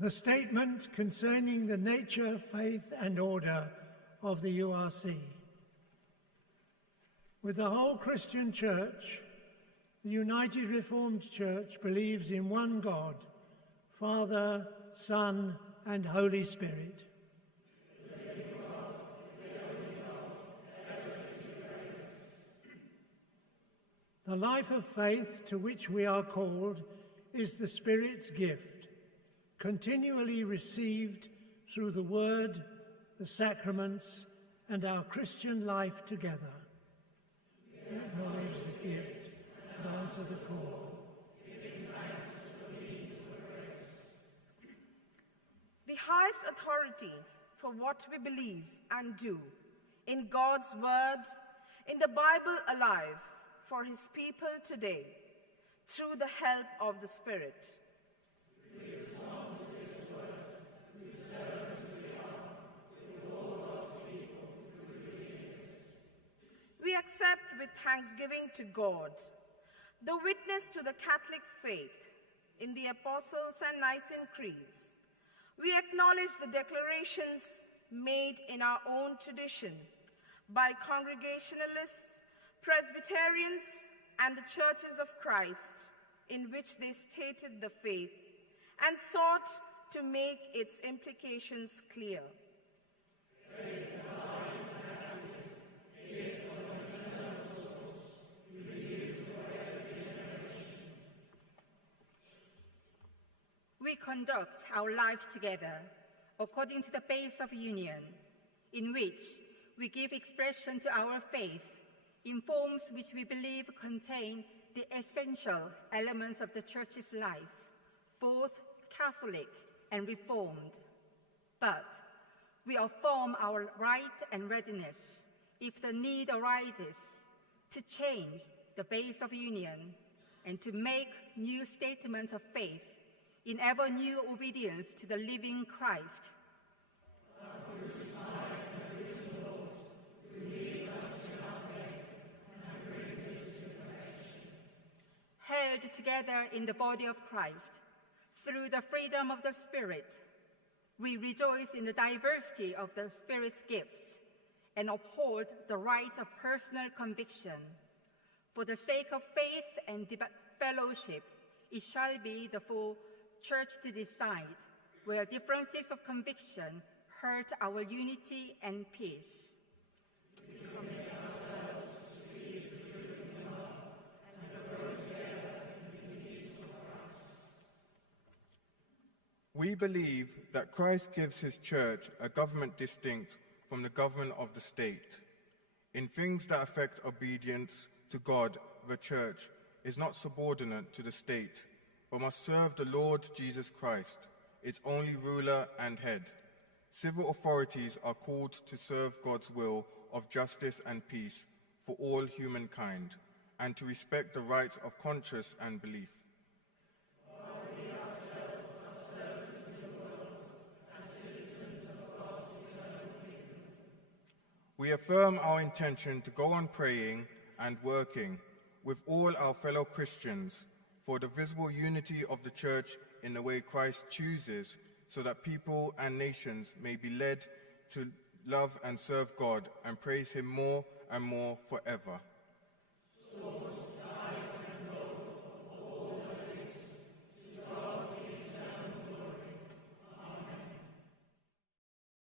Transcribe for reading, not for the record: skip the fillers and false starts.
The statement concerning the nature, faith and order of the URC. With the whole Christian Church, the United Reformed Church believes in one God, Father, Son and Holy Spirit. The life of faith to which we are called is the Spirit's gift, continually received through the Word, the sacraments, and our Christian life together. We acknowledge the gift and answer the call, giving thanks to the means of grace. The highest authority for what we believe and do in God's Word, in the Bible alive, for His people today, through the help of the Spirit. We respond to this word, whose servants we are, with all God's people through the years. We accept with thanksgiving to God the witness to the Catholic faith in the Apostles' and Nicene Creeds. We acknowledge the declarations made in our own tradition by Congregationalists, Presbyterians, and the Churches of Christ, in which they stated the faith and sought to make its implications clear. Faith alive and active, gift of an eternal source, renewed for every generation. We conduct our life together according to the base of union, in which we give expression to our faith in forms which we believe contain the essential elements of the Church's life, both Catholic and Reformed. But we affirm our right and readiness, if the need arises, to change the base of union and to make new statements of faith in ever new obedience to the living Christ. Held together in the body of Christ, through the freedom of the Spirit, we rejoice in the diversity of the Spirit's gifts and uphold the rights of personal conviction. For the sake of faith and fellowship, it shall be the full Church to decide where differences of conviction hurt our unity and peace. We believe that Christ gives his church a government distinct from the government of the state. In things that affect obedience to God, the church is not subordinate to the state, but must serve the Lord Jesus Christ, its only ruler and head. Civil authorities are called to serve God's will of justice and peace for all humankind, and to respect the rights of conscience and belief. We affirm our intention to go on praying and working with all our fellow Christians for the visible unity of the Church in the way Christ chooses, so that people and nations may be led to love and serve God and praise him more and more forever.